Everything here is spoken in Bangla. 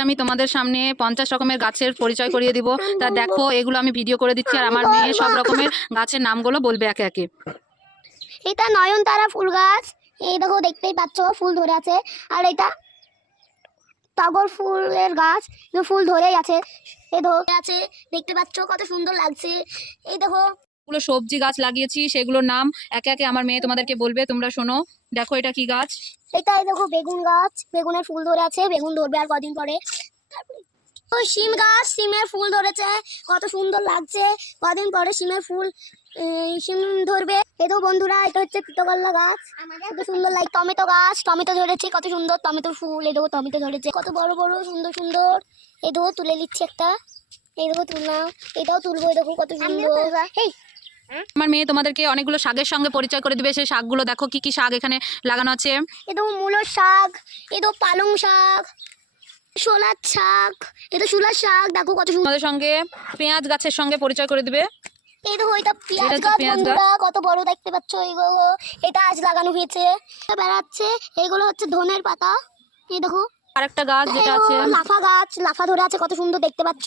আমি তোমাদের সামনে 50 রকমের গাছের পরিচয় করিয়ে দিব। তা দেখো, এগুলো আমি ভিডিও করে দিচ্ছি আর আমার মেয়ে সব রকমের গাছের নামগুলো বলবে একে একে। এটা নয়নতারা ফুল গাছ, এই দেখো দেখতেই পাচ্ছ ফুল ধরে আছে। আর এটা টগর ফুলের গাছ, ফুল ধরেই আছে, এই ধরে আছে, দেখতে পাচ্ছ কত সুন্দর লাগছে। এই দেখো এগুলো সবজি গাছ লাগিয়েছি, সেগুলোর নাম একে একে আমার মেয়ে তোমাদেরকে বলবে, তোমরা শোনো। দেখো এটা কি গাছ? এটা এই দেখো বেগুন গাছ, বেগুনের ফুল ধরে আছে, বেগুন ধরবে আর কদিন পরে। ওই শিম গাছ, শিমের ফুল ধরেছে, কত সুন্দর লাগছে, কদিন পরে শিমের ফুল শিম ধরবে। এই তো বন্ধুরা, এটা হচ্ছে কৃতকল্লা গাছ, কত সুন্দর লাগে। টমেটো গাছ, টমেটো ধরেছে, কত সুন্দর টমেটোর ফুল। এই দেখো টমেটো ধরেছে, কত বড় বড় সুন্দর সুন্দর। এই দেখো তুলে নিচ্ছে একটা, এই দেখো তুললাম, এটাও তুলবো, এই দেখো কত সুন্দর। এই আমার মেয়ে তোমাদেরকে অনেকগুলো শাকের সঙ্গে পরিচয় করে দিবে। সেই শাকগুলো দেখো কি কি শাক এখানে লাগানো আছে। এই দেখো মূলোর শাক, এই দেখো পালং শাক, শোলার শাক, এই তো শোলার শাক, দেখো কত সুন্দর। তোমাদের সঙ্গে পেঁয়াজ গাছের সঙ্গে পরিচয় করে দিবে। এই দেখো এটা পেঁয়াজ এটা হচ্ছে গাছ পেঁয়াজ বন্ধুরা, কত বড় দেখতে পাচ্ছ। এইগুলো এটা আজ লাগানো হয়েছে, বেড়াচ্ছে। এইগুলো হচ্ছে ধনের পাতা, এই দেখো। আর একটা গাছ যেটা আছে, লাফা গাছ, লাফা ধরে আছে, কত সুন্দর দেখতে পাচ্ছ।